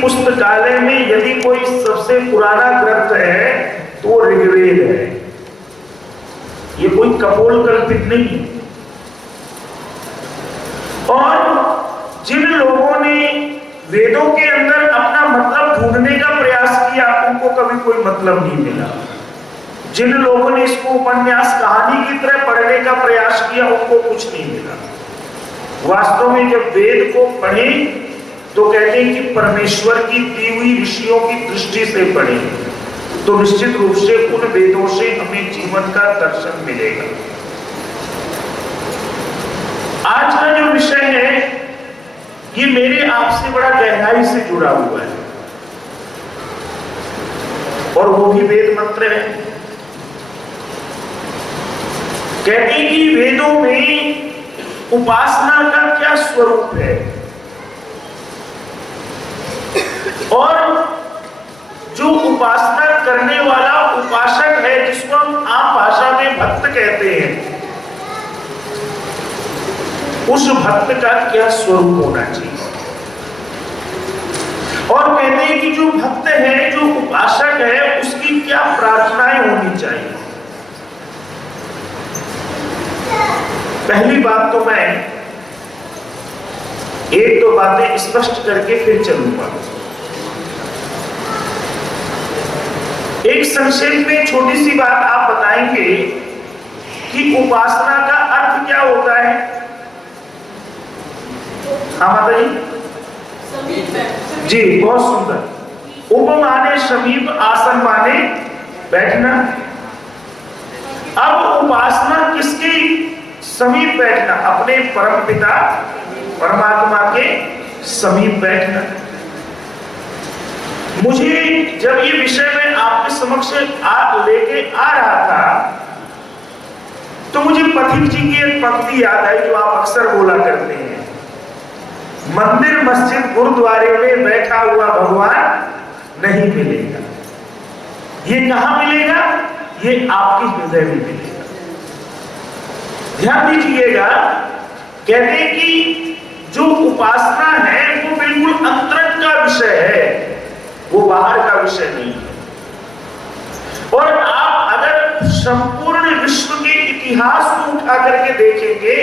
पुस्तकालय में यदि कोई सबसे पुराना ग्रंथ है तो वो ऋग्वेद है। ये कोई कपोल कल्पित नहीं है। और जिन लोगों ने वेदों के अंदर अपना मतलब ढूंढने का प्रयास किया उनको कभी कोई मतलब नहीं मिला। जिन लोगों ने इसको उपन्यास कहानी की तरह पढ़ने का प्रयास किया उनको कुछ नहीं मिला। वास्तव में जब वेद को पढ़े तो कहते हैं कि परमेश्वर की दी हुई ऋषियों की दृष्टि से पढ़े तो निश्चित रूप से उन वेदों से हमें जीवन का दर्शन मिलेगा। आज का जो विषय है ये मेरे आपसे बड़ा गहराई से जुड़ा हुआ है और वो भी वेद मंत्र है। कहते हैं कि वेदों में उपासना का क्या स्वरूप है और जो उपासना करने वाला उपासक है जिसको हम आम भाषा में भक्त कहते हैं, उस भक्त का क्या स्वरूप होना चाहिए। और कहते हैं कि जो भक्त है, जो उपासक है, उसकी क्या प्रार्थनाएं होनी चाहिए। पहली बात तो मैं एक दो बातें स्पष्ट करके फिर चलूंगा। एक संक्षेप में छोटी सी बात आप बताएंगे कि उपासना का अर्थ क्या होता है। हाँ माता जी, बहुत सुंदर। उप माने समीप, आसन माने बैठना। अब उपासना किसके समीप बैठना? अपने परम पिता परमात्मा के समीप बैठना। मुझे जब ये विषय में आपके समक्ष लेके आ रहा था तो मुझे पथिक जी की एक पंक्ति याद आई जो आप अक्सर बोला करते हैं, मंदिर मस्जिद गुरुद्वारे में बैठा हुआ भगवान नहीं मिलेगा। ये कहां मिलेगा? ये आपके हृदय में मिलेगा। ध्यान दीजिएगा, कहते हैं कि जो उपासना है वो बिल्कुल अंतरंग का विषय है, वो बाहर का विषय नहीं है। और आप अगर संपूर्ण विश्व के इतिहास को उठा करके देखेंगे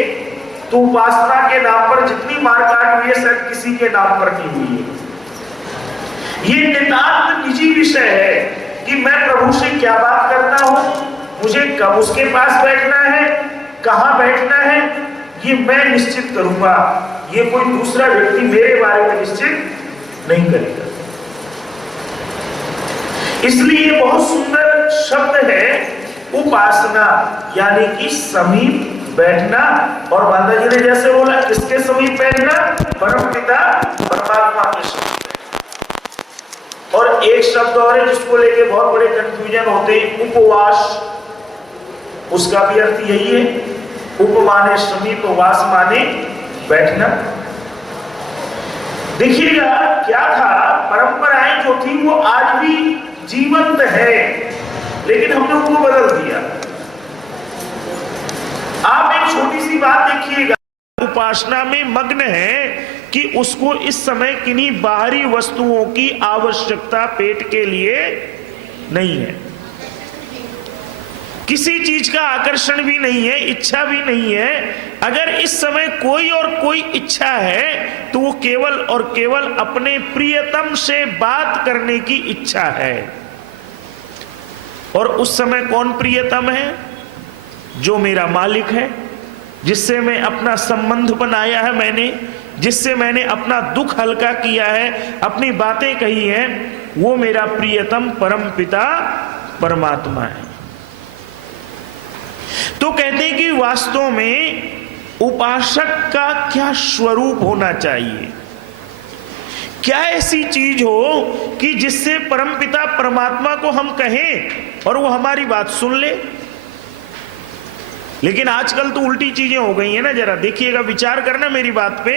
तो उपासना के नाम पर जितनी मारकाट हुई है शायद किसी के नाम पर नहीं हुई है। ये नितांत निजी विषय है कि मैं प्रभु से क्या बात करता हूं, मुझे कब उसके पास बैठना है, कहां बैठना है, ये मैं निश्चित करूंगा। ये कोई दूसरा व्यक्ति मेरे बारे में निश्चित नहीं करेगा। इसलिए बहुत सुंदर शब्द है उपासना, यानी कि समीप बैठना। और माता जी ने जैसे बोला, किसके समीप बैठना? परम पिता परमात्मा के समीप। और एक शब्द और है जिसको लेके बहुत बड़े कंफ्यूजन होते हैं, उपवास। उसका भी अर्थ यही है, उप माने समीप, वास माने बैठना। देखिएगा क्या था, परंपराएं जो थी वो आज भी जीवंत है, लेकिन हमने उनको बदल दिया। आप एक छोटी सी बात देखिएगा, उपासना में मग्न है कि उसको इस समय किन्हीं बाहरी वस्तुओं की आवश्यकता पेट के लिए नहीं है, किसी चीज का आकर्षण भी नहीं है, इच्छा भी नहीं है। अगर इस समय कोई और कोई इच्छा है तो वो केवल और केवल अपने प्रियतम से बात करने की इच्छा है। और उस समय कौन प्रियतम है? जो मेरा मालिक है, जिससे मैं अपना संबंध बनाया है, मैंने जिससे मैंने अपना दुख हल्का किया है, अपनी बातें कही हैं, वो मेरा प्रियतम परम पिता परमात्मा है। तो कहते हैं कि वास्तव में उपासक का क्या स्वरूप होना चाहिए, क्या ऐसी चीज हो कि जिससे परमपिता परमात्मा को हम कहें और वो हमारी बात सुन ले। लेकिन आजकल तो उल्टी चीजें हो गई हैं ना। जरा देखिएगा, विचार करना मेरी बात पे।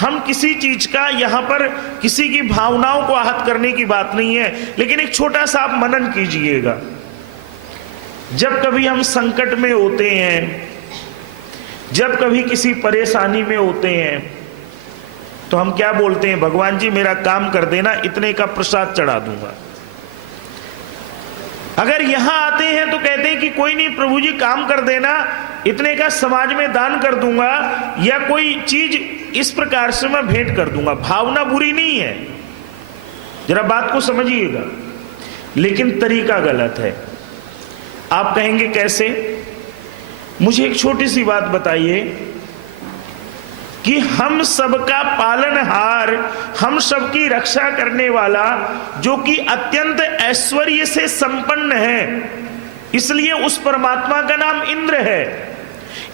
हम किसी चीज का यहां पर किसी की भावनाओं को आहत करने की बात नहीं है, लेकिन एक छोटा सा आप मनन कीजिएगा। जब कभी हम संकट में होते हैं, जब कभी किसी परेशानी में होते हैं, तो हम क्या बोलते हैं, भगवान जी मेरा काम कर देना, इतने का प्रसाद चढ़ा दूंगा। अगर यहां आते हैं तो कहते हैं कि कोई नहीं प्रभु जी काम कर देना, इतने का समाज में दान कर दूंगा, या कोई चीज इस प्रकार से मैं भेंट कर दूंगा। भावना बुरी नहीं है, जरा बात को समझिएगा, लेकिन तरीका गलत है। आप कहेंगे कैसे? मुझे एक छोटी सी बात बताइए कि हम सबका पालनहार, हम सबकी रक्षा करने वाला, जो कि अत्यंत ऐश्वर्य से संपन्न है, इसलिए उस परमात्मा का नाम इंद्र है।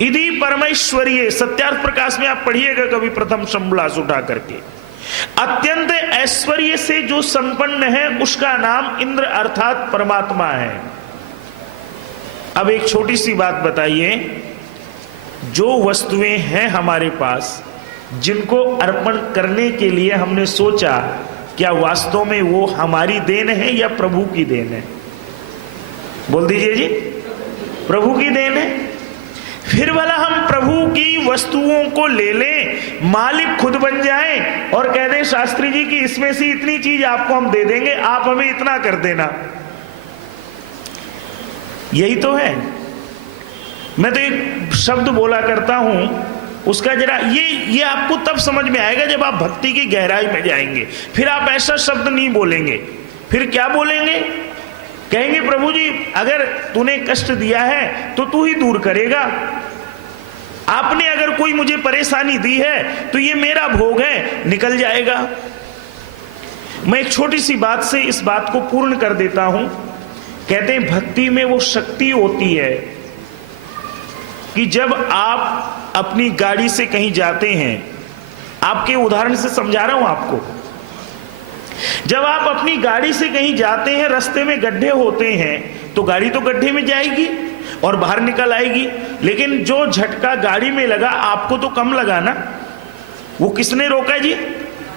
यदि परमेश्वरीय, सत्यार्थ प्रकाश में आप पढ़िएगा कभी प्रथम शंभुलास उठा करके, अत्यंत ऐश्वर्य से जो संपन्न है उसका नाम इंद्र अर्थात परमात्मा है। अब एक छोटी सी बात बताइए, जो वस्तुएं हैं हमारे पास जिनको अर्पण करने के लिए हमने सोचा, क्या वास्तव में वो हमारी देन है या प्रभु की देन है? बोल दीजिए जी, प्रभु की देन है। फिर भला हम प्रभु की वस्तुओं को ले लें, मालिक खुद बन जाएं और कह दें शास्त्री जी कि इसमें से इतनी चीज आपको हम दे देंगे, आप हमें इतना कर देना। यही तो है। मैं तो एक शब्द बोला करता हूं, उसका जरा ये आपको तब समझ में आएगा जब आप भक्ति की गहराई में जाएंगे। फिर आप ऐसा शब्द नहीं बोलेंगे। फिर क्या बोलेंगे? कहेंगे प्रभु जी अगर तूने कष्ट दिया है तो तू ही दूर करेगा, आपने अगर कोई मुझे परेशानी दी है तो ये मेरा भोग है, निकल जाएगा। मैं एक छोटी सी बात से इस बात को पूर्ण कर देता हूं। कहते हैं भक्ति में वो शक्ति होती है कि जब आप अपनी गाड़ी से कहीं जाते हैं, आपके उदाहरण से समझा रहा हूं आपको, जब आप अपनी गाड़ी से कहीं जाते हैं, रास्ते में गड्ढे होते हैं तो गाड़ी तो गड्ढे में जाएगी और बाहर निकल आएगी, लेकिन जो झटका गाड़ी में लगा आपको तो कम लगा ना। वो किसने रोका जी?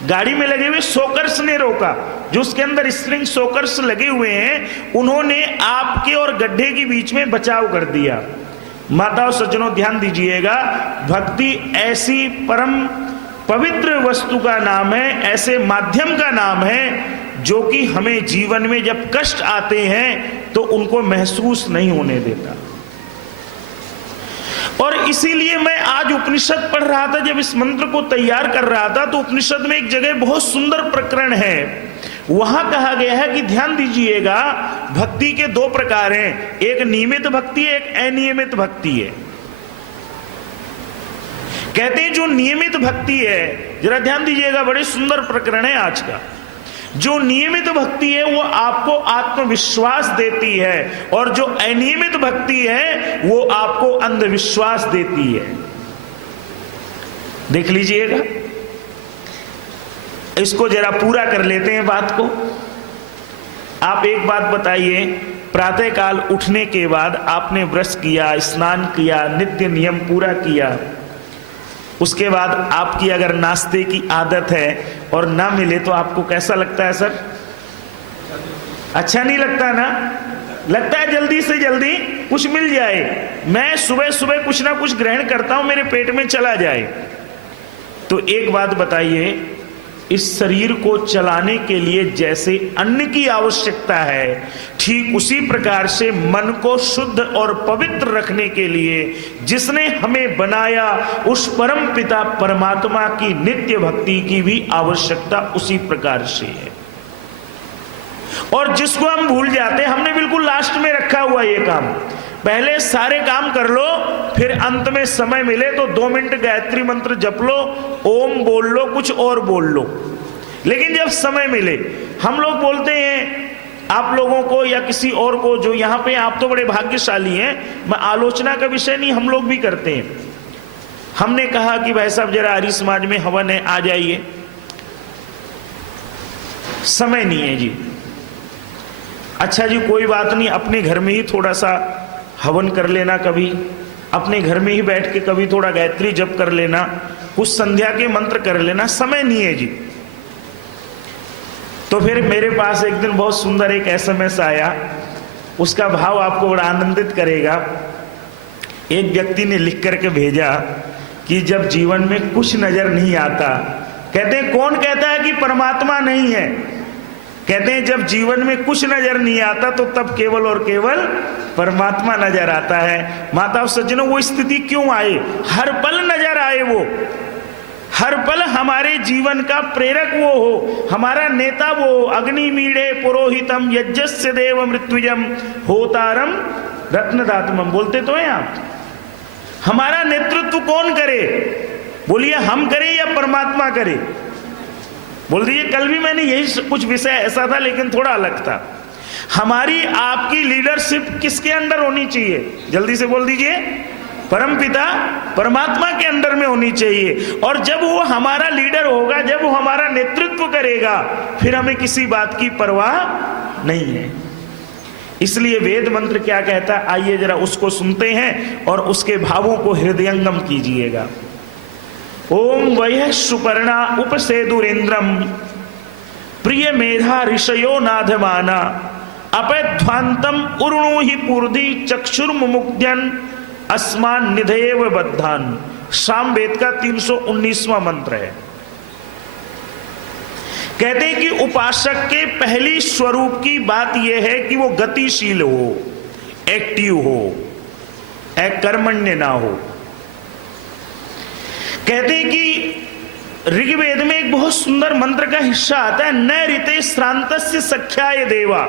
गाड़ी में लगे हुए शॉकर्स ने रोका। जो उसके अंदर स्प्रिंग शॉकर्स लगे हुए हैं, उन्होंने आपके और गड्ढे के बीच में बचाव कर दिया। माताओं सज्जनों ध्यान दीजिएगा, भक्ति ऐसी परम पवित्र वस्तु का नाम है, ऐसे माध्यम का नाम है जो कि हमें जीवन में जब कष्ट आते हैं तो उनको महसूस नहीं होने देता। और इसीलिए मैं आज उपनिषद पढ़ रहा था, जब इस मंत्र को तैयार कर रहा था, तो उपनिषद में एक जगह बहुत सुंदर प्रकरण है। वहां कहा गया है कि ध्यान दीजिएगा, भक्ति के दो प्रकार हैं, एक नियमित भक्ति है, एक अनियमित भक्ति है। कहते हैं जो नियमित भक्ति है, जरा ध्यान दीजिएगा, बड़े सुंदर प्रकरण है आज का। जो नियमित भक्ति है वो आपको आत्मविश्वास देती है, और जो अनियमित भक्ति है वो आपको अंधविश्वास देती है। देख लीजिएगा, इसको जरा पूरा कर लेते हैं बात को। आप एक बात बताइए, प्रातःकाल उठने के बाद आपने ब्रश किया, स्नान किया, नित्य नियम पूरा किया, उसके बाद आपकी अगर नाश्ते की आदत है और ना मिले तो आपको कैसा लगता है सर? अच्छा नहीं लगता ना? लगता है जल्दी से जल्दी कुछ मिल जाए, मैं सुबह सुबह कुछ ना कुछ ग्रहण करता हूं, मेरे पेट में चला जाए। तो एक बात बताइए, इस शरीर को चलाने के लिए जैसे अन्न की आवश्यकता है, ठीक उसी प्रकार से मन को शुद्ध और पवित्र रखने के लिए जिसने हमें बनाया, उस परम पिता परमात्मा की नित्य भक्ति की भी आवश्यकता उसी प्रकार से है। और जिसको हम भूल जाते हैं, हमने बिल्कुल लास्ट में रखा हुआ ये काम, पहले सारे काम कर लो, फिर अंत में समय मिले तो 2 मिनट गायत्री मंत्र जप लो, ओम बोल लो, कुछ और बोल लो। लेकिन जब समय मिले, हम लोग बोलते हैं आप लोगों को या किसी और को, जो यहाँ पे आप तो बड़े भाग्यशाली हैं, मैं आलोचना का विषय नहीं, हम लोग भी करते हैं। हमने कहा कि भाई साहब जरा आर्य समाज में हवन है, आ जाइए। समय नहीं है जी। अच्छा जी कोई बात नहीं, अपने घर में ही थोड़ा सा हवन कर लेना, कभी अपने घर में ही बैठ के कभी थोड़ा गायत्री जप कर लेना, कुछ संध्या के मंत्र कर लेना। समय नहीं है जी। तो फिर मेरे पास एक दिन बहुत सुंदर एक SMS आया, उसका भाव आपको बड़ा आनंदित करेगा। एक व्यक्ति ने लिख करके भेजा कि जब जीवन में कुछ नजर नहीं आता कहते हैं कौन कहता है कि परमात्मा नहीं है? कहते हैं जब जीवन में कुछ नजर नहीं आता तो तब केवल और केवल परमात्मा नजर आता है। माता और सज्जनों, वो स्थिति क्यों आए? हर पल नजर आए वो, हर पल हमारे जीवन का प्रेरक वो हो, हमारा नेता वो हो। अग्निमीढ़े पुरोहितम यज्ञस्य देव मृत्युजम होतारम रत्नदातमम, बोलते तो हैं आप। हमारा नेतृत्व कौन करे? बोलिए हम करें या परमात्मा करे? बोल दीजिए। कल भी मैंने यही कुछ विषय ऐसा था लेकिन थोड़ा अलग था। हमारी आपकी लीडरशिप किसके अंडर होनी चाहिए? जल्दी से बोल दीजिए। परमपिता परमात्मा के अंडर में होनी चाहिए। और जब वो हमारा लीडर होगा, जब वो हमारा नेतृत्व करेगा, फिर हमें किसी बात की परवाह नहीं है। इसलिए वेद मंत्र क्या कहता है, आइए जरा उसको सुनते हैं और उसके भावों को हृदयंगम कीजिएगा। ओम वयः सुपर्णा उपसेदुरेन्द्रम प्रिय मेधा ऋषयो नाधमाना अपध्वांतम उर्णुहि पूर्धि चक्षुर्मुमुग्ध्यन अस्मान निधेव बद्धान। सामवेद का 319वां मंत्र है। कहते हैं कि उपासक के पहली स्वरूप की बात यह है कि वो गतिशील हो, एक्टिव हो, अकर्मण्य ना हो। कहते हैं कि ऋग्वेद में एक बहुत सुंदर मंत्र का हिस्सा आता है, न ऋते श्रांतस्य सख्याय देवा।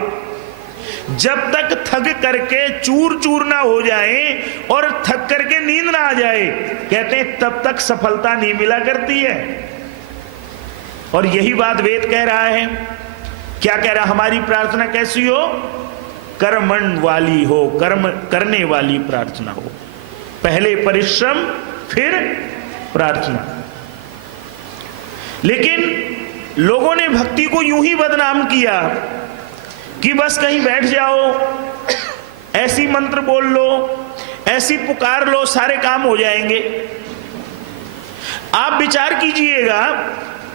जब तक थक करके चूर चूर ना हो जाए और थक करके नींद ना आ जाए, कहते हैं तब तक सफलता नहीं मिला करती है। और यही बात वेद कह रहा है। क्या कह रहा? हमारी प्रार्थना कैसी हो? कर्मण वाली हो, कर्म करने वाली प्रार्थना हो। पहले परिश्रम फिर प्रार्थना। लेकिन लोगों ने भक्ति को यूं ही बदनाम किया कि बस कहीं बैठ जाओ, ऐसी मंत्र बोल लो, ऐसी पुकार लो, सारे काम हो जाएंगे। आप विचार कीजिएगा,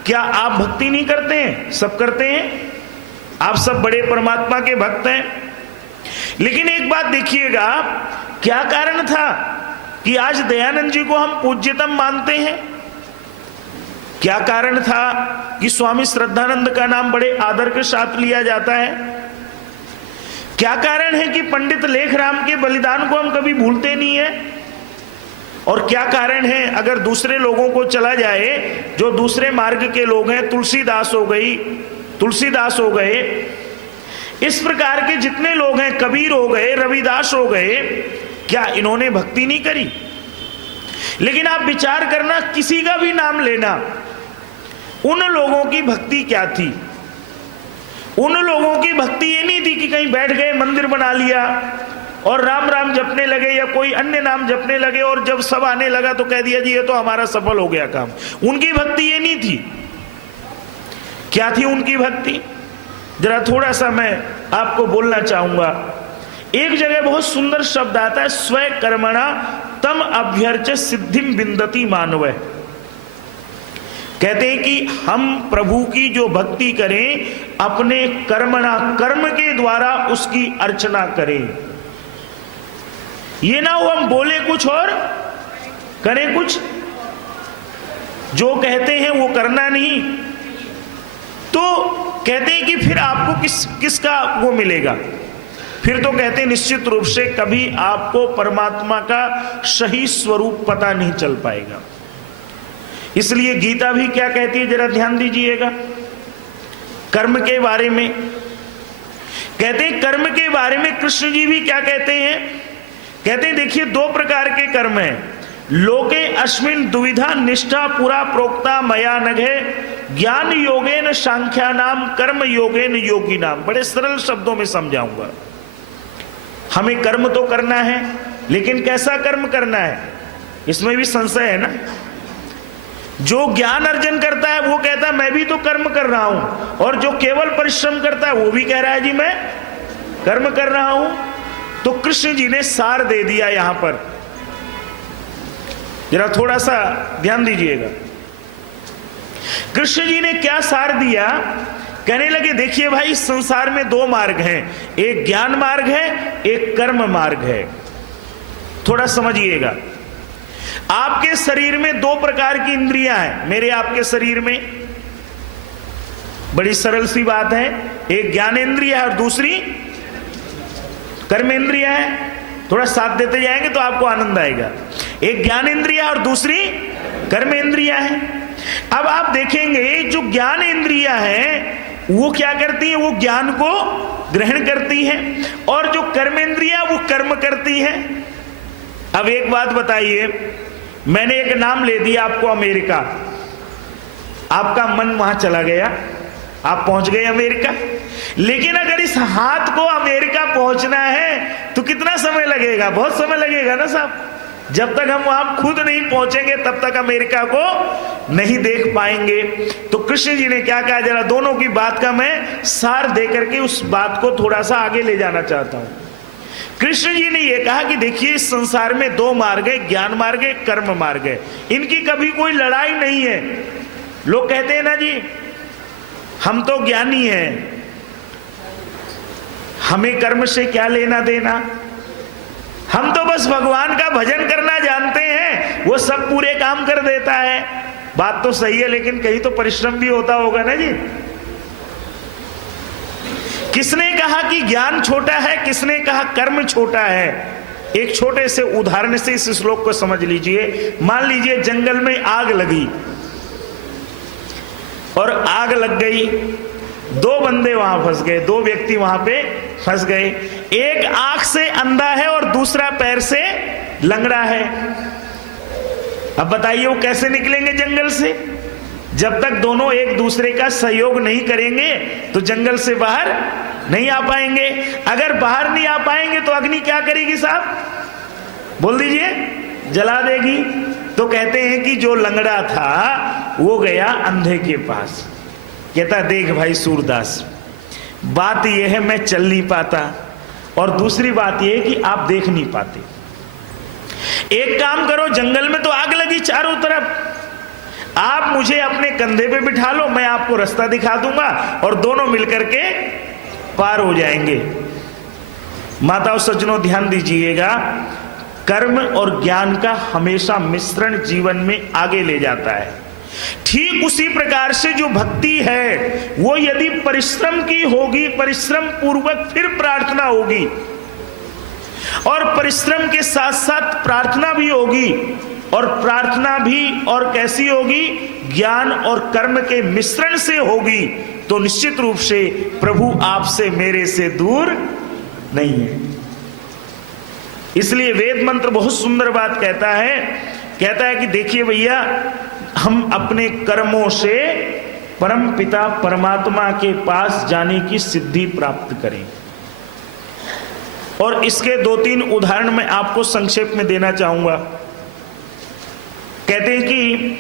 क्या आप भक्ति नहीं करते हैं? सब करते हैं। आप सब बड़े परमात्मा के भक्त हैं। लेकिन एक बात देखिएगा, क्या कारण था कि आज दयानंद जी को हम पूज्यतम मानते हैं? क्या कारण था कि स्वामी श्रद्धानंद का नाम बड़े आदर के साथ लिया जाता है? क्या कारण है कि पंडित लेखराम के बलिदान को हम कभी भूलते नहीं है? और क्या कारण है, अगर दूसरे लोगों को चला जाए, जो दूसरे मार्ग के लोग हैं, तुलसीदास हो गए, इस प्रकार के जितने लोग हैं, कबीर हो गए, रविदास हो गए, क्या इन्होंने भक्ति नहीं करी? लेकिन आप विचार करना, किसी का भी नाम लेना, उन लोगों की भक्ति क्या थी? उन लोगों की भक्ति ये नहीं थी कि कहीं बैठ गए, मंदिर बना लिया और राम राम जपने लगे या कोई अन्य नाम जपने लगे और जब सब आने लगा तो कह दिया जी ये तो हमारा सफल हो गया काम। उनकी भक्ति ये नहीं थी। क्या थी उनकी भक्ति? जरा थोड़ा सा मैं आपको बोलना चाहूंगा। एक जगह बहुत सुंदर शब्द आता है, स्वय कर्मणा तम अभ्यर्च सिद्धिम विन्दति मानवः। कहते हैं कि हम प्रभु की जो भक्ति करें, अपने कर्मणा, कर्म के द्वारा उसकी अर्चना करें। ये ना हो हम बोले कुछ और करें कुछ, जो कहते हैं वो करना नहीं। तो कहते हैं कि फिर आपको किसका वो मिलेगा? फिर तो कहते हैं निश्चित रूप से कभी आपको परमात्मा का सही स्वरूप पता नहीं चल पाएगा। इसलिए गीता भी क्या कहती है, जरा ध्यान दीजिएगा कर्म के बारे में। कहते हैं कर्म के बारे में कृष्ण जी भी क्या कहते हैं? कहते हैं देखिए, दो प्रकार के कर्म हैं। लोके अस्मिन् दुविधा निष्ठा पुरा प्रोक्ता मया नघे ज्ञान योगेन सांख्यानाम कर्म योगेन योगिनाम। बड़े सरल शब्दों में समझाऊंगा। हमें कर्म तो करना है, लेकिन कैसा कर्म करना है, इसमें भी संशय है ना। जो ज्ञान अर्जन करता है वो कहता है मैं भी तो कर्म कर रहा हूं, और जो केवल परिश्रम करता है वो भी कह रहा है जी मैं कर्म कर रहा हूं। तो कृष्ण जी ने सार दे दिया यहां पर, जरा थोड़ा सा ध्यान दीजिएगा। कृष्ण जी ने क्या सार दिया? कहने लगे देखिए भाई, संसार में दो मार्ग हैं, एक ज्ञान मार्ग है, एक कर्म मार्ग है। थोड़ा समझिएगा। आपके शरीर में दो प्रकार की इंद्रियां हैं, मेरे आपके शरीर में बड़ी सरल सी बात है, एक ज्ञानेंद्रिय है और दूसरी कर्मेंद्रिय है। थोड़ा साथ देते जाएंगे तो आपको आनंद आएगा। एक ज्ञानेंद्रिय और दूसरी कर्मेंद्रिय है। अब आप देखेंगे जो ज्ञानेंद्रिय है वो क्या करती है, वो ज्ञान को ग्रहण करती है, और जो कर्मेंद्रिय वो कर्म करती है। अब एक बात बताइए, मैंने एक नाम ले दिया आपको अमेरिका, आपका मन वहां चला गया, आप पहुंच गए अमेरिका। लेकिन अगर इस हाथ को अमेरिका पहुंचना है तो कितना समय लगेगा? बहुत समय लगेगा ना साहब। जब तक हम वहां खुद नहीं पहुंचेंगे तब तक अमेरिका को नहीं देख पाएंगे। तो कृष्ण जी ने क्या कहा, जरा दोनों की बात का मैं सार दे करके उस बात को थोड़ा सा आगे ले जाना चाहता हूं। कृष्ण जी ने यह कहा कि देखिए इस संसार में दो मार्ग है, ज्ञान मार्ग है, कर्म मार्ग है। इनकी कभी कोई लड़ाई नहीं है। लोग कहते हैं ना जी हम तो ज्ञानी हैं, हमें कर्म से क्या लेना देना, हम तो बस भगवान का भजन करना जानते हैं, वो सब पूरे काम कर देता है। बात तो सही है, लेकिन कहीं तो परिश्रम भी होता होगा ना जी। किसने कहा कि ज्ञान छोटा है, किसने कहा कर्म छोटा है? एक छोटे से उदाहरण से इस श्लोक को समझ लीजिए। मान लीजिए जंगल में आग लगी और आग लग गई, दो बंदे वहां फंस गए, दो व्यक्ति वहां पे फंस गए। एक आंख से अंधा है और दूसरा पैर से लंगड़ा है। अब बताइए वो कैसे निकलेंगे जंगल से? जब तक दोनों एक दूसरे का सहयोग नहीं करेंगे तो जंगल से बाहर नहीं आ पाएंगे। अगर बाहर नहीं आ पाएंगे तो अग्नि क्या करेगी साहब? बोल दीजिए, जला देगी। तो कहते हैं कि जो लंगड़ा था वो गया अंधे के पास, कहता देख भाई सूरदास, बात यह है मैं चल नहीं पाता, और दूसरी बात यह है कि आप देख नहीं पाते। एक काम करो, जंगल में तो आग लगी चारों तरफ, आप मुझे अपने कंधे पे बिठा लो, मैं आपको रास्ता दिखा दूंगा और दोनों मिलकर के पार हो जाएंगे। माताओं सज्जनों ध्यान दीजिएगा, कर्म और ज्ञान का हमेशा मिश्रण जीवन में आगे ले जाता है। ठीक उसी प्रकार से जो भक्ति है वो यदि परिश्रम की होगी, परिश्रम पूर्वक फिर प्रार्थना होगी, और परिश्रम के साथ साथ प्रार्थना भी होगी, और प्रार्थना भी और कैसी होगी? ज्ञान और कर्म के मिश्रण से होगी, तो निश्चित रूप से प्रभु आपसे मेरे से दूर नहीं है। इसलिए वेद मंत्र बहुत सुंदर बात कहता है कि देखिए भैया, हम अपने कर्मों से परम पिता परमात्मा के पास जाने की सिद्धि प्राप्त करें। और इसके दो तीन उदाहरण मैं आपको संक्षेप में देना चाहूंगा। कहते हैं कि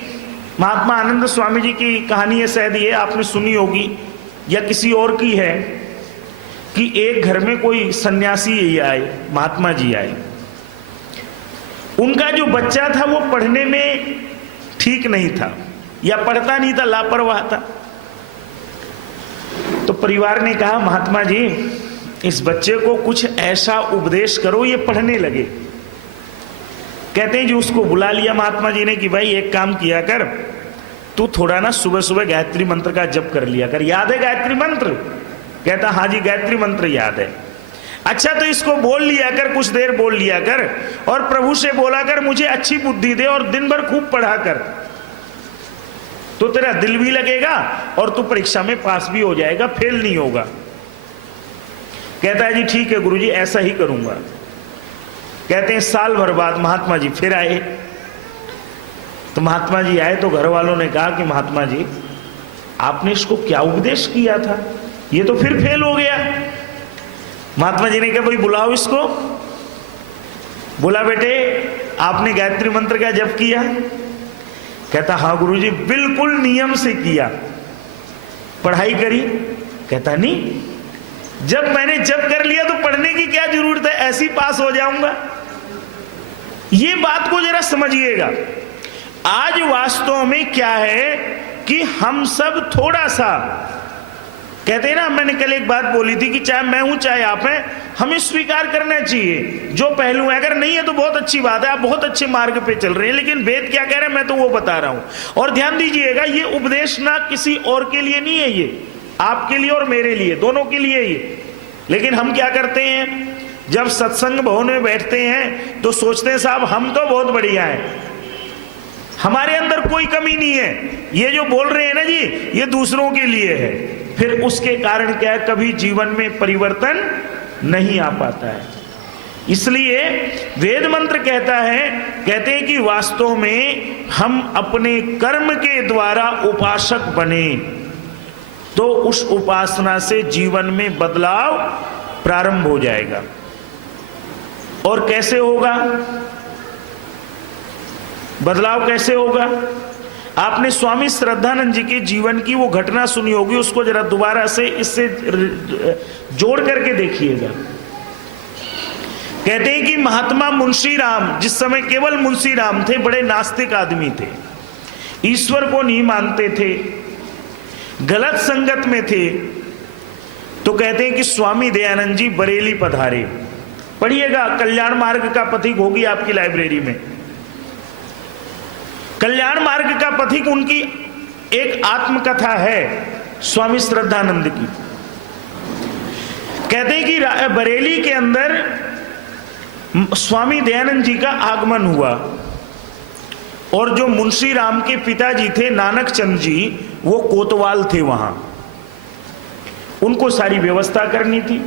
महात्मा आनंद स्वामी जी की कहानी है, शायद ये आपने सुनी होगी या किसी और की है, कि एक घर में कोई सन्यासी आए, महात्मा जी आए। उनका जो बच्चा था वो पढ़ने में ठीक नहीं था या पढ़ता नहीं था, लापरवाह था। तो परिवार ने कहा महात्मा जी इस बच्चे को कुछ ऐसा उपदेश करो ये पढ़ने लगे। कहते हैं जी उसको बुला लिया महात्मा जी ने कि भाई एक काम किया कर, तू थोड़ा ना सुबह सुबह गायत्री मंत्र का जप कर लिया कर। याद है गायत्री मंत्र? कहता हाँ जी गायत्री मंत्र याद है। अच्छा तो इसको बोल लिया कर, कुछ देर बोल लिया कर, और प्रभु से बोला कर मुझे अच्छी बुद्धि दे और दिन भर खूब पढ़ा कर, तो तेरा दिल भी लगेगा और तू परीक्षा में पास भी हो जाएगा, फेल नहीं होगा। कहता है जी ठीक है गुरुजी ऐसा ही करूंगा। कहते हैं साल भर बाद महात्मा जी फिर आए। तो महात्मा जी आए तो घर वालों ने कहा कि महात्मा जी आपने इसको क्या उपदेश किया था, ये तो फिर फेल हो गया। महात्मा जी ने कहा भाई बुलाओ इसको। बोला बेटे आपने गायत्री मंत्र का जप किया? कहता हाँ गुरुजी बिल्कुल नियम से किया। पढ़ाई करी? कहता नहीं, जब मैंने जप कर लिया तो पढ़ने की क्या जरूरत है, ऐसी पास हो जाऊंगा। ये बात को जरा समझिएगा। आज वास्तव में क्या है कि हम सब थोड़ा सा कहते हैं ना, मैंने कल एक बात बोली थी कि चाहे मैं हूं चाहे आप हैं, हमें स्वीकार करना चाहिए जो पहलू है। अगर नहीं है तो बहुत अच्छी बात है, आप बहुत अच्छे मार्ग पे चल रहे हैं, लेकिन वेद क्या कह रहे हैं मैं तो वो बता रहा हूं। और ध्यान दीजिएगा ये उपदेश ना किसी और के लिए नहीं है, आपके लिए और मेरे लिए, दोनों के लिए ही। लेकिन हम क्या करते हैं, जब सत्संग भवन में बैठते हैं तो सोचते हैं साहब हम तो बहुत बढ़िया हैं, हमारे अंदर कोई कमी नहीं है, ये जो बोल रहे हैं ना जी ये दूसरों के लिए है। फिर उसके कारण क्या है, कभी जीवन में परिवर्तन नहीं आ पाता है। इसलिए वेद मंत्र कहते हैं कि वास्तव में हम अपने कर्म के द्वारा उपासक बने तो उस उपासना से जीवन में बदलाव प्रारंभ हो जाएगा। और कैसे होगा बदलाव, कैसे होगा? आपने स्वामी श्रद्धानंद जी के जीवन की वो घटना सुनी होगी, उसको जरा दोबारा से इससे जोड़ करके देखिएगा। कहते हैं कि महात्मा मुंशी राम, जिस समय केवल मुंशी राम थे, बड़े नास्तिक आदमी थे, ईश्वर को नहीं मानते थे, गलत संगत में थे। तो कहते हैं कि स्वामी दयानंद जी बरेली पधारे। पढ़िएगा, कल्याण मार्ग का पथिक होगी आपकी लाइब्रेरी में। कल्याण मार्ग का पथिक उनकी एक आत्मकथा है स्वामी श्रद्धानंद की। कहते हैं कि बरेली के अंदर स्वामी दयानंद जी का आगमन हुआ और जो मुंशी राम के पिताजी थे नानक चंद जी, वो कोतवाल थे, वहां उनको सारी व्यवस्था करनी थी।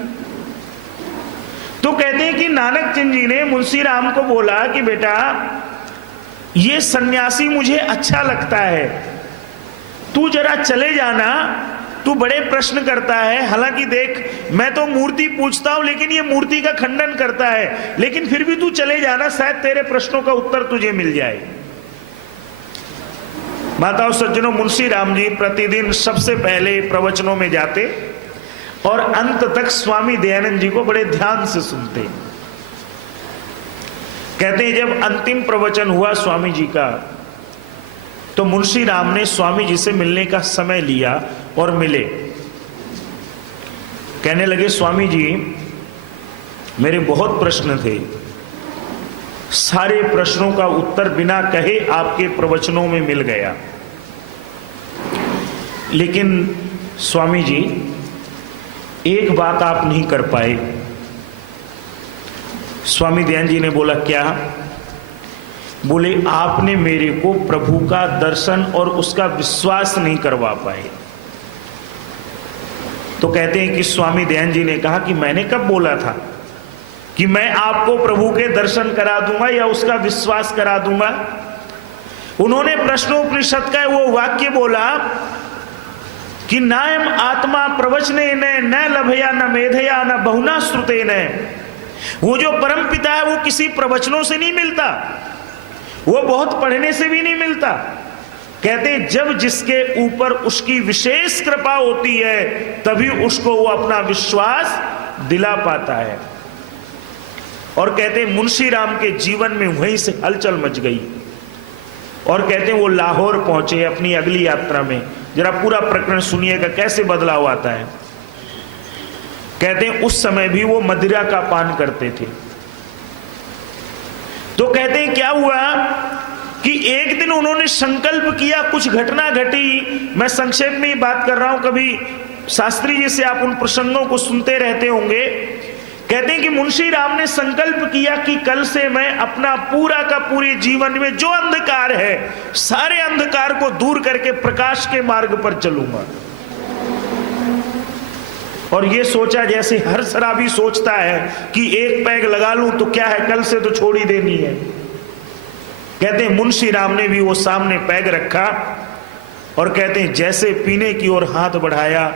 तो कहते हैं कि नानक चंद जी ने मुंशी राम को बोला कि बेटा ये सन्यासी मुझे अच्छा लगता है, तू जरा चले जाना, तू बड़े प्रश्न करता है। हालांकि देख मैं तो मूर्ति पूछता हूं लेकिन ये मूर्ति का खंडन करता है, लेकिन फिर भी तू चले जाना, शायद तेरे प्रश्नों का उत्तर तुझे मिल जाए। माताओं सज्जनों, मुंशी राम जी प्रतिदिन सबसे पहले प्रवचनों में जाते और अंत तक स्वामी दयानंद जी को बड़े ध्यान से सुनते। कहते हैं जब अंतिम प्रवचन हुआ स्वामी जी का तो मुंशी राम ने स्वामी जी से मिलने का समय लिया और मिले। कहने लगे स्वामी जी मेरे बहुत प्रश्न थे, सारे प्रश्नों का उत्तर बिना कहे आपके प्रवचनों में मिल गया, लेकिन स्वामी जी एक बात आप नहीं कर पाए। स्वामी दयानंद जी ने बोला क्या? बोले आपने मेरे को प्रभु का दर्शन और उसका विश्वास नहीं करवा पाए। तो कहते हैं कि स्वामी दयानंद जी ने कहा कि मैंने कब बोला था कि मैं आपको प्रभु के दर्शन करा दूंगा या उसका विश्वास करा दूंगा? उन्होंने प्रश्नोपनिषद का वो वाक्य बोला कि नायम आत्मा प्रवचने न लभया न मेधया न बहुना श्रुते न। वो जो परम पिता है वो किसी प्रवचनों से नहीं मिलता, वो बहुत पढ़ने से भी नहीं मिलता। कहते जब जिसके ऊपर उसकी विशेष कृपा होती है तभी उसको वो अपना विश्वास दिला पाता है। और कहते मुंशी राम के जीवन में वहीं से हलचल मच गई और कहते वो लाहौर पहुंचे अपनी अगली यात्रा में। जरा पूरा प्रकरण सुनिएगा कैसे बदलाव आता है। कहते हैं उस समय भी वो मदिरा का पान करते थे। तो कहते हैं क्या हुआ कि एक दिन उन्होंने संकल्प किया, कुछ घटना घटी, मैं संक्षेप में ही बात कर रहा हूं, कभी शास्त्री जी से आप उन प्रसंगों को सुनते रहते होंगे। कहते हैं कि मुंशी राम ने संकल्प किया कि कल से मैं अपना पूरा का पूरे जीवन में जो अंधकार है सारे अंधकार को दूर करके प्रकाश के मार्ग पर चलूंगा। और ये सोचा जैसे हर शराबी सोचता है कि एक पैग लगा लूं तो क्या है, कल से तो छोड़ ही देनी है। कहते हैं मुंशी राम ने भी वो सामने पैग रखा और कहते हैं जैसे पीने की ओर हाथ बढ़ाया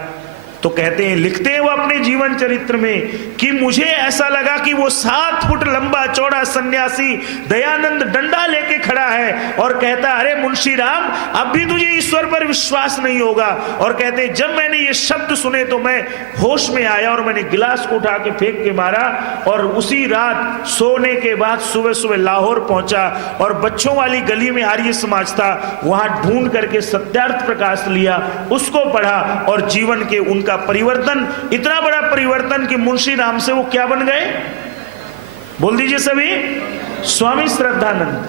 तो कहते हैं लिखते हैं वो अपने जीवन चरित्र में कि मुझे ऐसा लगा कि वो 7 फुट लंबा चौड़ा सन्यासी दयानंद डंडा लेके खड़ा है और कहता अरे मुंशी राम अब भी तुझे ईश्वर पर विश्वास नहीं होगा। और कहते हैं जब मैंने ये शब्द सुने तो मैं होश में आया और मैंने गिलास को उठा के फेंक के मारा और उसी रात सोने के बाद सुबह सुबह लाहौर पहुंचा और बच्चों वाली गली में आर्य समाज था वहां ढूंढ करके सत्यार्थ प्रकाश लिया, उसको पढ़ा और जीवन के उनका परिवर्तन, इतना बड़ा परिवर्तन कि मुंशी राम से वो क्या बन गए, बोल दीजिए सभी, स्वामी श्रद्धानंद।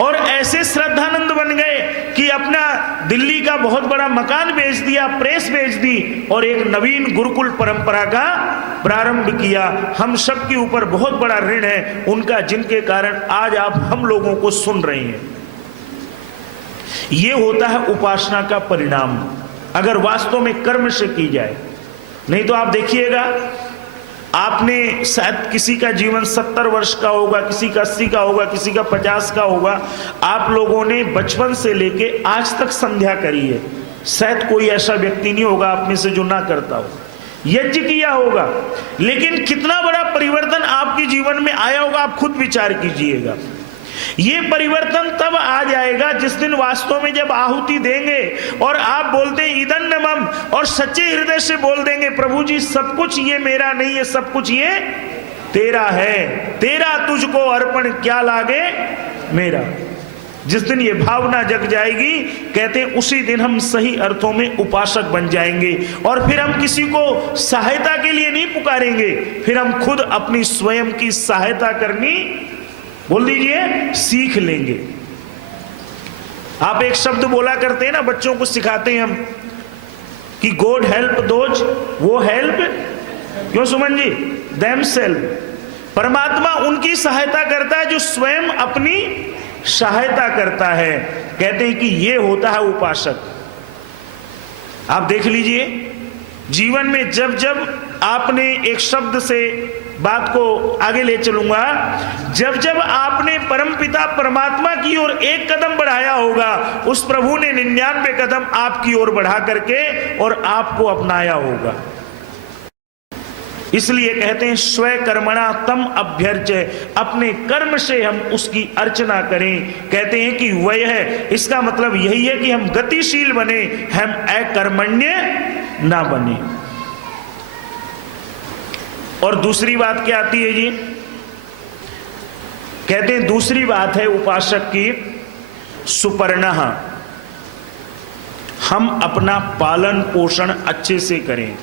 और ऐसे श्रद्धानंद बन गए कि अपना दिल्ली का बहुत बड़ा मकान बेच दिया, प्रेस बेच दी और एक नवीन गुरुकुल परंपरा का प्रारंभ किया। हम सब के ऊपर बहुत बड़ा ऋण है उनका, जिनके कारण आज आप हम लोगों को सुन रहे हैं। ये होता है उपासना का परिणाम, अगर वास्तव में कर्म से की जाए। नहीं तो आप देखिएगा, आपने शायद किसी का जीवन 70 वर्ष का होगा, किसी का 80 का होगा, किसी का 50 का होगा। आप लोगों ने बचपन से लेके आज तक संध्या करी है, शायद कोई ऐसा व्यक्ति नहीं होगा आप में से जो ना करता हो। यज्ञ किया होगा, लेकिन कितना बड़ा परिवर्तन आपके जीवन में आया होगा, आप खुद विचार कीजिएगा। ये परिवर्तन तब आ जाएगा जिस दिन वास्तव में जब आहुति देंगे और आप बोलते हैं इदं नमः, और सच्चे हृदय से बोल देंगे प्रभु जी सब कुछ ये मेरा नहीं है, सब कुछ ये तेरा है, तेरा तुझको अर्पण क्या लागे मेरा। जिस दिन ये भावना जग जाएगी, कहते हैं उसी दिन हम सही अर्थों में उपासक बन जाएंगे। और फिर हम किसी को सहायता के लिए नहीं पुकारेंगे, फिर हम खुद अपनी स्वयं की सहायता करनी, बोल दीजिए, सीख लेंगे। आप एक शब्द बोला करते हैं ना, बच्चों को सिखाते हैं हम कि गॉड हेल्प दोज वो हेल्प, क्यों सुमन जी, देमसेल्फ। परमात्मा उनकी सहायता करता है जो स्वयं अपनी सहायता करता है। कहते हैं कि ये होता है उपासक। आप देख लीजिए जीवन में जब जब आपने, एक शब्द से बात को आगे ले चलूंगा, जब जब आपने परमपिता परमात्मा की ओर एक कदम बढ़ाया होगा, उस प्रभु ने 99 कदम आपकी ओर बढ़ा करके और आपको अपनाया होगा। इसलिए कहते हैं स्वय कर्मणा तम अभ्यर्च्य, अपने कर्म से हम उसकी अर्चना करें। कहते हैं कि वह है, इसका मतलब यही है कि हम गतिशील बने, हम अकर्मण्य ना बने। और दूसरी बात क्या आती है जी, कहते हैं दूसरी बात है उपासक की सुपर्णः, हम अपना पालन पोषण अच्छे से करें।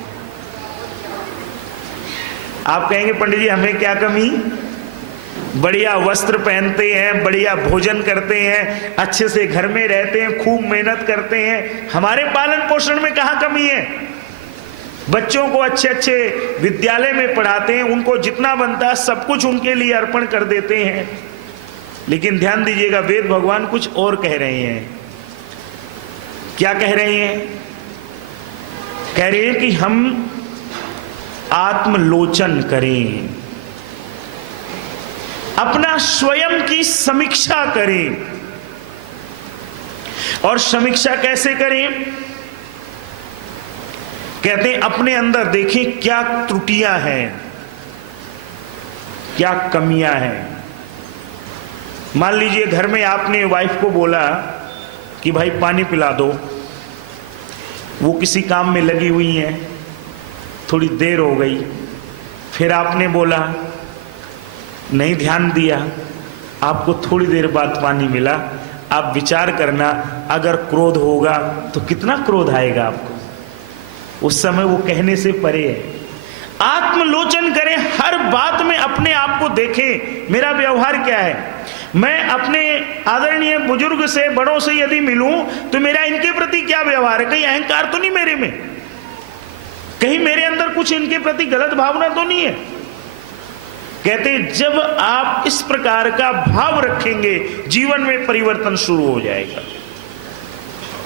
आप कहेंगे पंडित जी हमें क्या कमी, बढ़िया वस्त्र पहनते हैं, बढ़िया भोजन करते हैं, अच्छे से घर में रहते हैं, खूब मेहनत करते हैं, हमारे पालन पोषण में कहाँ कमी है। बच्चों को अच्छे अच्छे विद्यालय में पढ़ाते हैं, उनको जितना बनता है सब कुछ उनके लिए अर्पण कर देते हैं। लेकिन ध्यान दीजिएगा, वेद भगवान कुछ और कह रहे हैं। क्या कह रहे हैं? कह रहे हैं कि हम आत्मलोचन करें, अपना स्वयं की समीक्षा करें। और समीक्षा कैसे करें? कहते हैं अपने अंदर देखें क्या त्रुटियां हैं, क्या कमियां हैं। मान लीजिए घर में आपने वाइफ को बोला कि भाई पानी पिला दो, वो किसी काम में लगी हुई है, थोड़ी देर हो गई, फिर आपने बोला, नहीं ध्यान दिया, आपको थोड़ी देर बाद पानी मिला। आप विचार करना, अगर क्रोध होगा तो कितना क्रोध आएगा आपको, उस समय वो कहने से परे है। आत्मलोचन करें, हर बात में अपने आप को देखें, मेरा व्यवहार क्या है। मैं अपने आदरणीय बुजुर्ग से, बड़ों से यदि मिलूं तो मेरा इनके प्रति क्या व्यवहार है, कहीं अहंकार तो नहीं मेरे में, कहीं मेरे अंदर कुछ इनके प्रति गलत भावना तो नहीं है। कहते हैं जब आप इस प्रकार का भाव रखेंगे, जीवन में परिवर्तन शुरू हो जाएगा।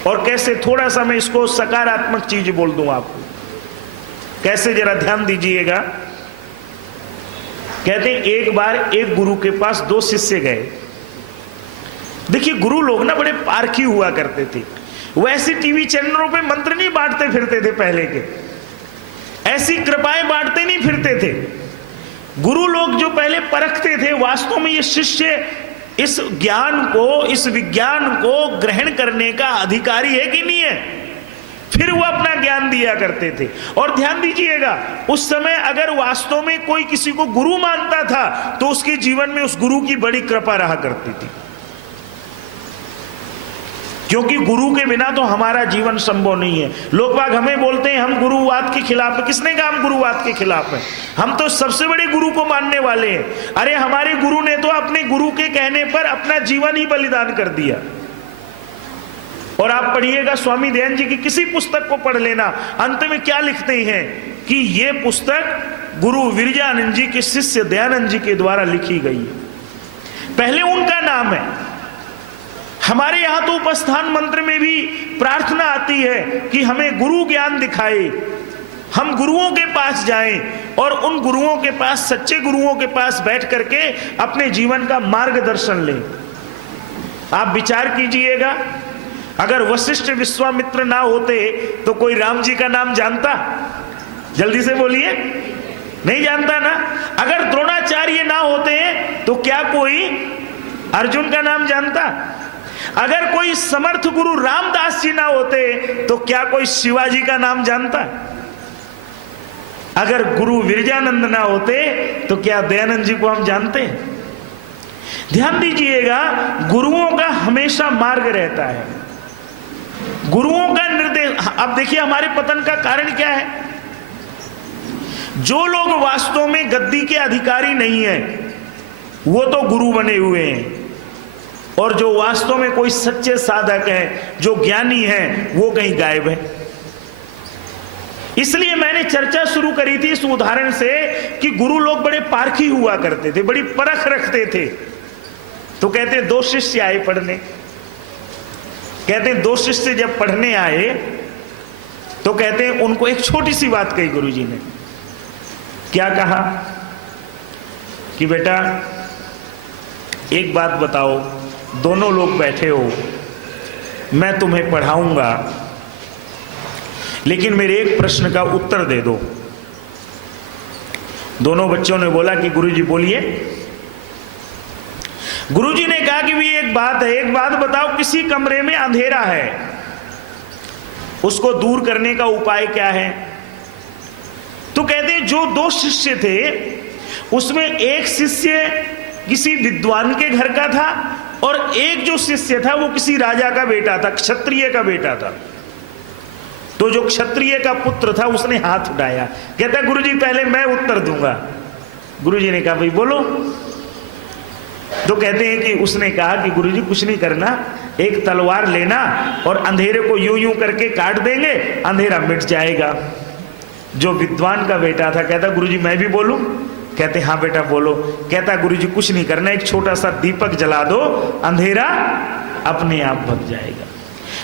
और कैसे, थोड़ा सा मैं इसको सकारात्मक चीज बोल दूं आपको, कैसे जरा ध्यान दीजिएगा। कहते हैं एक बार एक गुरु के पास 2 शिष्य गए। देखिए गुरु लोग ना बड़े पारखी हुआ करते थे, वैसे टीवी चैनलों पे मंत्र नहीं बांटते फिरते थे पहले के, ऐसी कृपाएं बांटते नहीं फिरते थे। गुरु लोग जो पहले परखते थे वास्तव में ये शिष्य इस ज्ञान को, इस विज्ञान को ग्रहण करने का अधिकारी है कि नहीं है, फिर वो अपना ज्ञान दिया करते थे। और ध्यान दीजिएगा, उस समय अगर वास्तव में कोई किसी को गुरु मानता था तो उसके जीवन में उस गुरु की बड़ी कृपा रहा करती थी। क्योंकि गुरु के बिना तो हमारा जीवन संभव नहीं है। लोग बाग हमें बोलते हैं हम गुरुवाद के खिलाफ है। किसने कहा हम गुरुवाद के खिलाफ है? हम तो सबसे बड़े गुरु को मानने वाले हैं। अरे हमारे गुरु ने तो अपने गुरु के कहने पर अपना जीवन ही बलिदान कर दिया। और आप पढ़िएगा स्वामी दयानंद जी की किसी पुस्तक को पढ़ लेना, अंत में क्या लिखते हैं कि ये पुस्तक गुरु विरजानंद जी के शिष्य दयानंद जी के द्वारा लिखी गई है। पहले उनका नाम है। हमारे यहां तो उपस्थान मंत्र में भी प्रार्थना आती है कि हमें गुरु ज्ञान दिखाए, हम गुरुओं के पास जाएं और उन गुरुओं के पास, सच्चे गुरुओं के पास बैठ करके अपने जीवन का मार्गदर्शन लें। आप विचार कीजिएगा, अगर वशिष्ठ विश्वामित्र ना होते तो कोई राम जी का नाम जानता? जल्दी से बोलिए, नहीं जानता ना। अगर द्रोणाचार्य ना होते तो क्या कोई अर्जुन का नाम जानता? अगर कोई समर्थ गुरु रामदास जी ना होते तो क्या कोई शिवाजी का नाम जानता? अगर गुरु विरजानंद ना होते तो क्या दयानंद जी को हम जानते? ध्यान दीजिएगा, गुरुओं का हमेशा मार्ग रहता है, गुरुओं का निर्देश। अब देखिए हमारे पतन का कारण क्या है? जो लोग वास्तव में गद्दी के अधिकारी नहीं है वो तो गुरु बने हुए हैं, और जो वास्तव में कोई सच्चे साधक है, जो ज्ञानी है, वो कहीं गायब है। इसलिए मैंने चर्चा शुरू करी थी इस उदाहरण से कि गुरु लोग बड़े पारखी हुआ करते थे, बड़ी परख रखते थे। तो कहते दो शिष्य आए पढ़ने, कहते दो शिष्य जब पढ़ने आए तो कहते हैं उनको एक छोटी सी बात कही गुरुजी ने। क्या कहा कि बेटा एक बात बताओ, दोनों लोग बैठे हो, मैं तुम्हें पढ़ाऊंगा, लेकिन मेरे एक प्रश्न का उत्तर दे दो। दोनों बच्चों ने बोला कि गुरुजी बोलिए। गुरुजी ने कहा कि भी एक बात है, एक बात बताओ, किसी कमरे में अंधेरा है, उसको दूर करने का उपाय क्या है? तो कहते जो दो शिष्य थे उसमें एक शिष्य किसी विद्वान के घर का था और एक जो शिष्य था वो किसी राजा का बेटा था, क्षत्रिय का बेटा था। तो जो क्षत्रिय का पुत्र था उसने हाथ उठाया, कहता गुरुजी पहले मैं उत्तर दूंगा। गुरुजी ने कहा भाई बोलो। तो कहते हैं कि उसने कहा कि गुरुजी कुछ नहीं करना, एक तलवार लेना और अंधेरे को यूं यूं करके काट देंगे, अंधेरा मिट जाएगा। जो विद्वान का बेटा था कहता गुरुजी मैं भी बोलूं? कहते हाँ बेटा बोलो। कहता गुरुजी कुछ नहीं करना, एक छोटा सा दीपक जला दो, अंधेरा अपने आप भग जाएगा।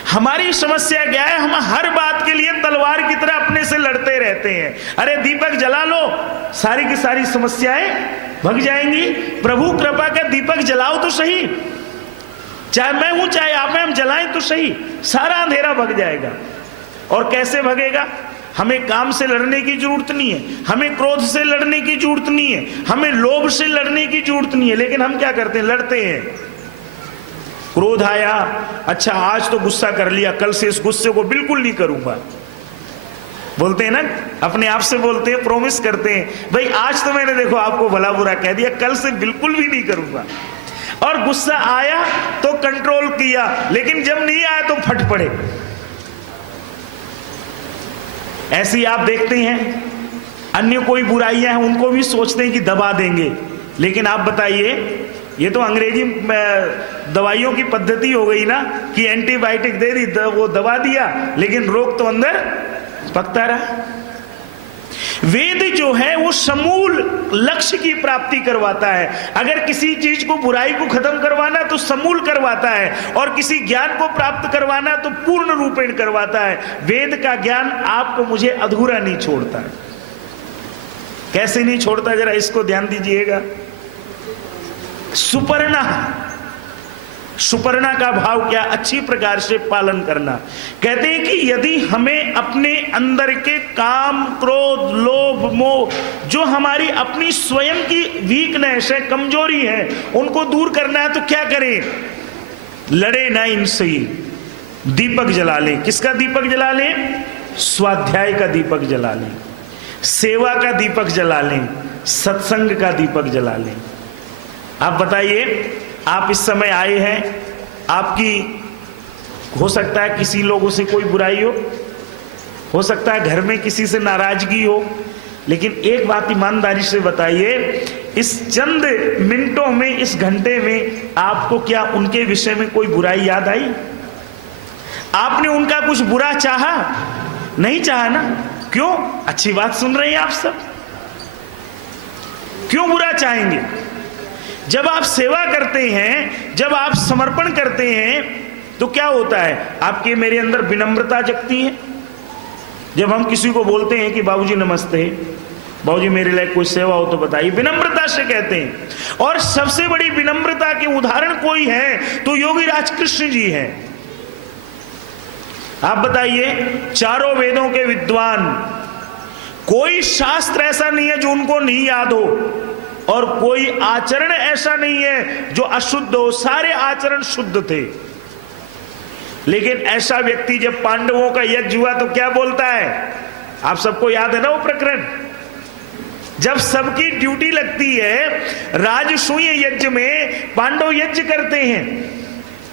हमारी समस्या क्या है? हम हर बात के लिए तलवार की तरह अपने से लड़ते रहते हैं। अरे दीपक जला लो, सारी की सारी समस्याएं भग जाएंगी। प्रभु कृपा का दीपक जलाओ तो सही, चाहे मैं हूं चाहे आप हैं, हम जलाएं तो सही, सारा अंधेरा भग जाएगा। और कैसे भगेगा? हमें काम से लड़ने की जरूरत नहीं है, हमें क्रोध से लड़ने की जरूरत नहीं है, हमें लोभ से लड़ने की जरूरत नहीं है, लेकिन हम क्या करते हैं? लड़ते हैं। क्रोध आया, अच्छा आज तो गुस्सा कर लिया, कल से इस गुस्से को बिल्कुल नहीं करूंगा। बोलते हैं ना, अपने आप से बोलते हैं, प्रॉमिस करते हैं भाई आज तो मैंने देखो आपको भला बुरा कह दिया, कल से बिल्कुल भी नहीं करूंगा। और गुस्सा आया तो कंट्रोल किया, लेकिन जब नहीं आया तो फट पड़े। ऐसी आप देखते हैं अन्य कोई बुराइयां हैं उनको भी सोचते हैं कि दबा देंगे, लेकिन आप बताइए, ये तो अंग्रेजी दवाइयों की पद्धति हो गई ना कि एंटीबायोटिक दे दी, वो दबा दिया, लेकिन रोग तो अंदर पकता रहा। वेद जो है वो समूल लक्ष्य की प्राप्ति करवाता है। अगर किसी चीज को, बुराई को खत्म करवाना तो समूल करवाता है, और किसी ज्ञान को प्राप्त करवाना तो पूर्ण रूपेण करवाता है। वेद का ज्ञान आपको मुझे अधूरा नहीं छोड़ता। कैसे नहीं छोड़ता? जरा इसको ध्यान दीजिएगा। सुपर्णा, सुपर्णा का भाव क्या? अच्छी प्रकार से पालन करना। कहते हैं कि यदि हमें अपने अंदर के काम, क्रोध, लोभ, मोह, जो हमारी अपनी स्वयं की वीकनेस है, कमजोरी है, उनको दूर करना है तो क्या करें? लड़े ना इनसे, दीपक जला लें। किसका दीपक जला लें? स्वाध्याय का दीपक जला लें, सेवा का दीपक जला लें, सत्संग का दीपक जला लें। आप बताइए, आप इस समय आए हैं, आपकी हो सकता है किसी लोगों से कोई बुराई हो सकता है घर में किसी से नाराजगी हो, लेकिन एक बात ईमानदारी से बताइए, इस चंद मिनटों में, इस घंटे में आपको क्या उनके विषय में कोई बुराई याद आई? आपने उनका कुछ बुरा चाहा? नहीं चाहा ना। क्यों? अच्छी बात सुन रहे हैं आप सब, क्यों बुरा चाहेंगे? जब आप सेवा करते हैं, जब आप समर्पण करते हैं, तो क्या होता है? आपके मेरे अंदर विनम्रता जगती है। जब हम किसी को बोलते हैं कि बाबूजी नमस्ते, बाबूजी मेरे लिए कोई सेवा हो तो बताइए, विनम्रता से कहते हैं। और सबसे बड़ी विनम्रता के उदाहरण कोई है तो योगी राज कृष्ण जी हैं। आप बताइए, चारों वेदों के विद्वान, कोई शास्त्र ऐसा नहीं है जो उनको नहीं याद हो, और कोई आचरण ऐसा नहीं है जो अशुद्ध हो, सारे आचरण शुद्ध थे। लेकिन ऐसा व्यक्ति जब पांडवों का यज्ञ हुआ तो क्या बोलता है? आप सबको याद है ना वो प्रकरण, जब सबकी ड्यूटी लगती है, राजसूय यज्ञ में पांडव यज्ञ करते हैं,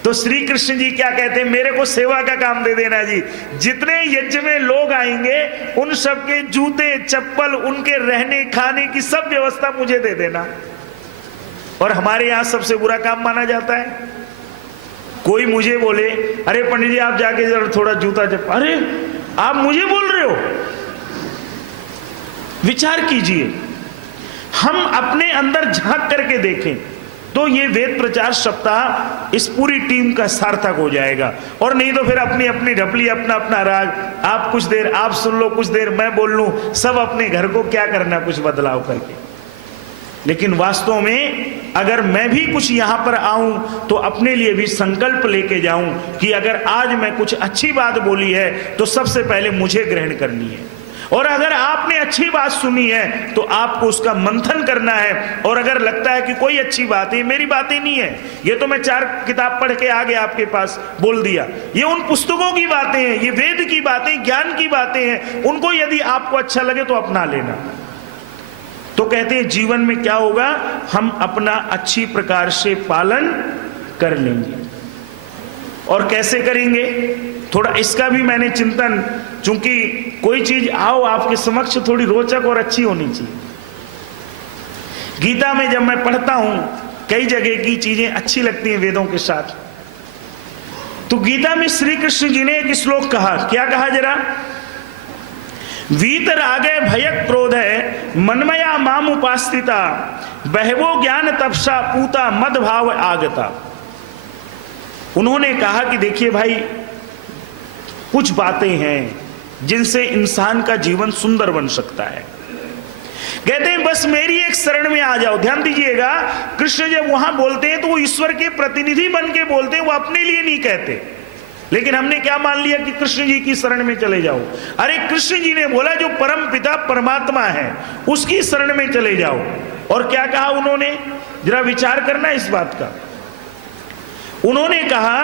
तो श्री कृष्ण जी क्या कहते हैं? मेरे को सेवा का काम दे देना जी। जितने यज्ञ में लोग आएंगे उन सबके जूते चप्पल, उनके रहने खाने की सब व्यवस्था मुझे दे देना। और हमारे यहां सबसे बुरा काम माना जाता है, कोई मुझे बोले, अरे पंडित जी आप जाके जरा थोड़ा जूता चप्पल, अरे आप मुझे बोल रहे हो? विचार कीजिए, हम अपने अंदर झांक करके देखें तो ये वेद प्रचार सप्ताह इस पूरी टीम का सार्थक हो जाएगा। और नहीं तो फिर अपनी अपनी ढपली, अपना अपना राग, आप कुछ देर आप सुन लो, कुछ देर मैं बोल लूं, सब अपने घर को क्या करना कुछ बदलाव करके। लेकिन वास्तव में अगर मैं भी कुछ यहां पर आऊं तो अपने लिए भी संकल्प लेके जाऊं कि अगर आज मैं कुछ अच्छी बात बोली है तो सबसे पहले मुझे ग्रहण करनी है, और अगर आपने अच्छी बात सुनी है तो आपको उसका मंथन करना है। और अगर लगता है कि कोई अच्छी बात है, मेरी बातें नहीं है, ये तो मैं 4 किताब पढ़ के आगे आपके पास बोल दिया, ये उन पुस्तकों की बातें हैं, ये वेद की बातें, ज्ञान की बातें हैं, उनको यदि आपको अच्छा लगे तो अपना लेना। तो कहते हैं जीवन में क्या होगा, हम अपना अच्छी प्रकार से पालन कर लेंगे। और कैसे करेंगे, थोड़ा इसका भी मैंने चिंतन, चूंकि कोई चीज आओ आपके समक्ष थोड़ी रोचक और अच्छी होनी चाहिए। गीता में जब मैं पढ़ता हूं, कई जगह की चीजें अच्छी लगती हैं वेदों के साथ। तो गीता में श्री कृष्ण जी ने एक श्लोक कहा, क्या कहा जरा? वीत रागे भयक क्रोध है मनमया माम उपास्थिता, बहवो ज्ञान तपसा पूता मद भाव आगता। उन्होंने कहा कि देखिए भाई, कुछ बातें हैं जिनसे इंसान का जीवन सुंदर बन सकता है। कहते हैं बस मेरी एक शरण में आ जाओ। ध्यान दीजिएगा, कृष्ण जब वहां बोलते हैं तो वो ईश्वर के प्रतिनिधि बन के बोलते हैं, वो अपने लिए नहीं कहते। लेकिन हमने क्या मान लिया कि कृष्ण जी की शरण में चले जाओ। अरे कृष्ण जी ने बोला जो परम पिता परमात्मा है उसकी शरण में चले जाओ। और क्या कहा उन्होंने, जरा विचार करना इस बात का। उन्होंने कहा,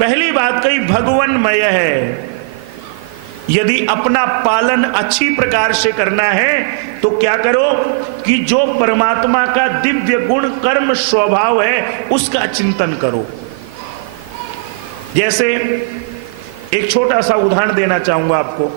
पहली बात कही भगवन्मय है, यदि अपना पालन अच्छी प्रकार से करना है तो क्या करो कि जो परमात्मा का दिव्य गुण कर्म स्वभाव है उसका चिंतन करो। जैसे एक छोटा सा उदाहरण देना चाहूंगा आपको।